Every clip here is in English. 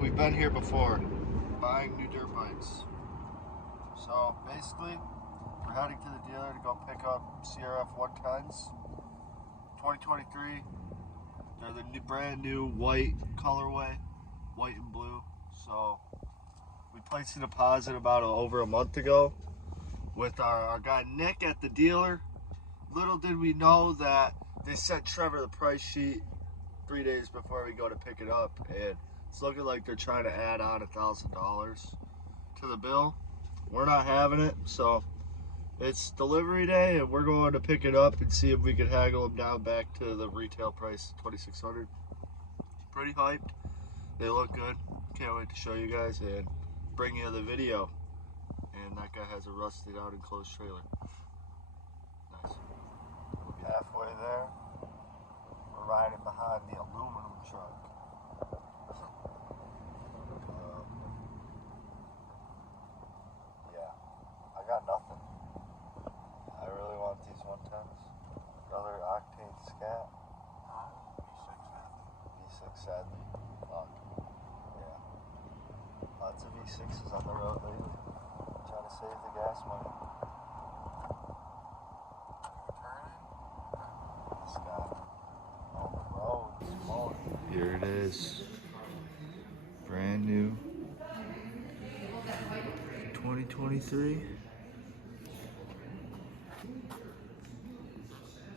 we've been here before, buying new dirt bikes. So basically, we're heading to the dealer to go pick up CRF110s, 2023. They're the brand new white colorway, white and blue. So we placed a deposit about over a month ago with our guy Nick at the dealer. Little did we know that they sent Trevor the price sheet 3 days before we go to pick it up, and it's looking like they're trying to add on $1,000 to the bill. We're not having it, so it's delivery day, and we're going to pick it up and see if we can haggle them down back to the retail price, $2,600. Pretty hyped. They look good. Can't wait to show you guys and bring you the video. And that guy has a rusted out enclosed trailer. Nice. Halfway there, we're riding behind the aluminum truck. Yeah, I got nothing. I really want these 110s. Another octane scat. V6 sadly. Fuck. Yeah. Lots of V6s on the road lately. Trying to save the gas money. This guy on the road. Here it is. Brand new. 2023.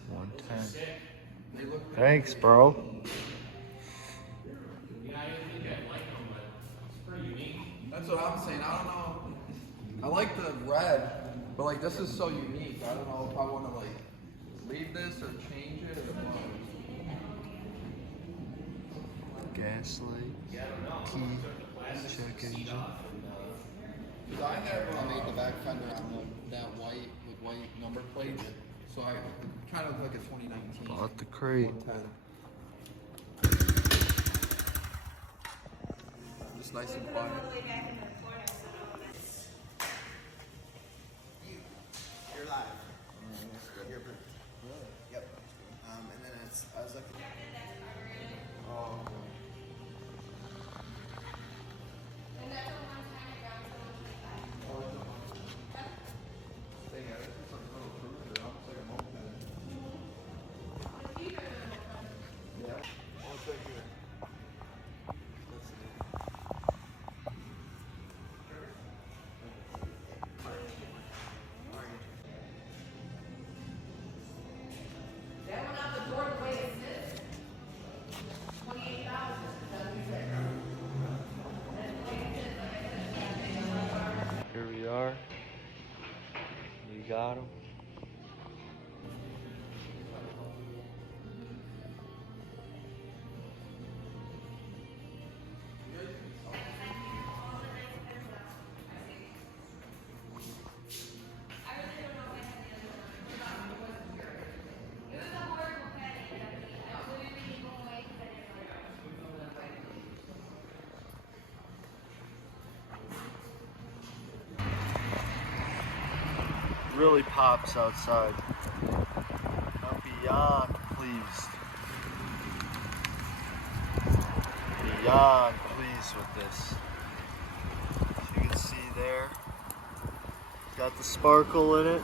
110. Thanks, bro. That's what I'm saying. I don't know. I like the red, but like this is so unique. I don't know if I want to like leave this or change it or what. Gas light. Key. Check engine. I made the back fender on that white with white number plates, so I kind of like a 2019. Bought the crate. 110. Just nice and quiet. You're live. You're approved. Really? Yep. And then I was looking. Oh. Here we are. You got them. Really pops outside. I'm beyond pleased. Beyond pleased with this. As you can see there, got the sparkle in it.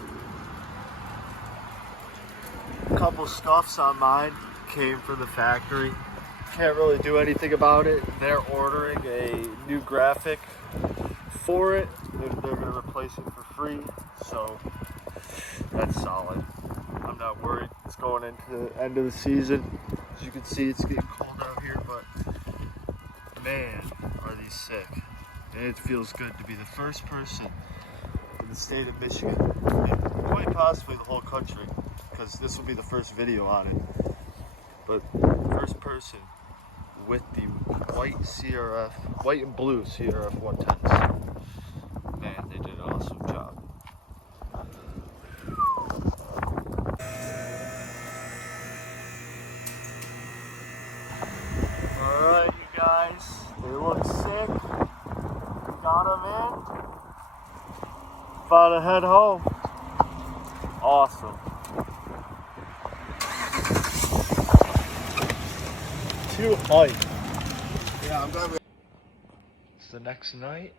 A couple scuffs on mine came from the factory. Can't really do anything about it. They're ordering a new graphic for it. They're going to replace it for free. So that's solid. I'm not worried. It's going into the end of the season. As you can see, it's getting cold out here, but man, are these sick. And it feels good to be the first person in the state of Michigan, and quite possibly the whole country, because this will be the first video on it. But first person with the white and blue CRF 110s. Man, they did an awesome job. Alright, you guys, they look sick. Got them in. About to head home. Awesome. Too hype. Yeah, I'm glad we the next night.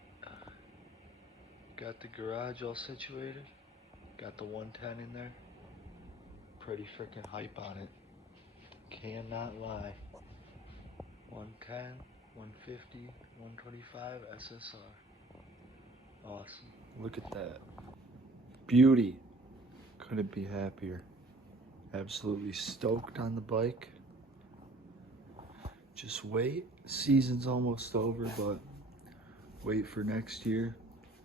Got the garage all situated. Got the 110 in there. Pretty freaking hype on it. Cannot lie. 110, 150, 125 SSR. Awesome. Look at that. Beauty. Couldn't be happier. Absolutely stoked on the bike. Just wait. Season's almost over, but wait for next year.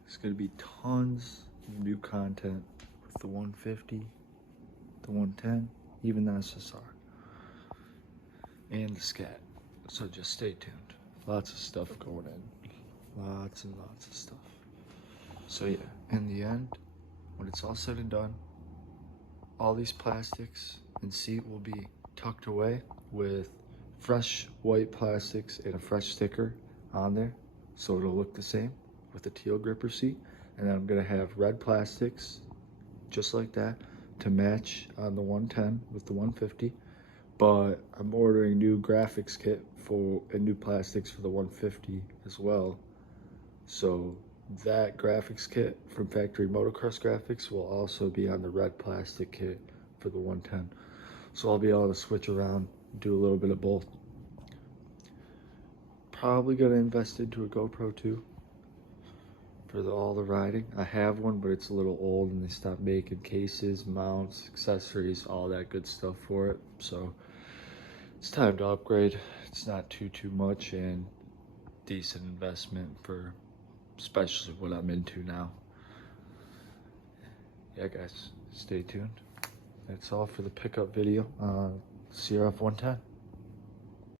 There's going to be tons of new content with the 150, the 110, even the SSR, and the Scat. So just stay tuned. Lots of stuff going in. Lots and lots of stuff. So yeah, in the end, when it's all said and done, all these plastics and seat will be tucked away with fresh white plastics and a fresh sticker on there, so it'll look the same with the teal gripper seat. And then I'm gonna have red plastics just like that to match on the 110 with the 150. But I'm ordering new graphics kit and new plastics for the 150 as well. So that graphics kit from Factory Motocross Graphics will also be on the red plastic kit for the 110. So I'll be able to switch around, do a little bit of both. Probably gonna invest into a GoPro too for all the riding. I have one, but it's a little old and they stopped making cases, mounts, accessories, all that good stuff for it. So it's time to upgrade. It's not too much and decent investment for especially what I'm into now. Yeah guys, stay tuned. That's all for the pickup video on CRF110.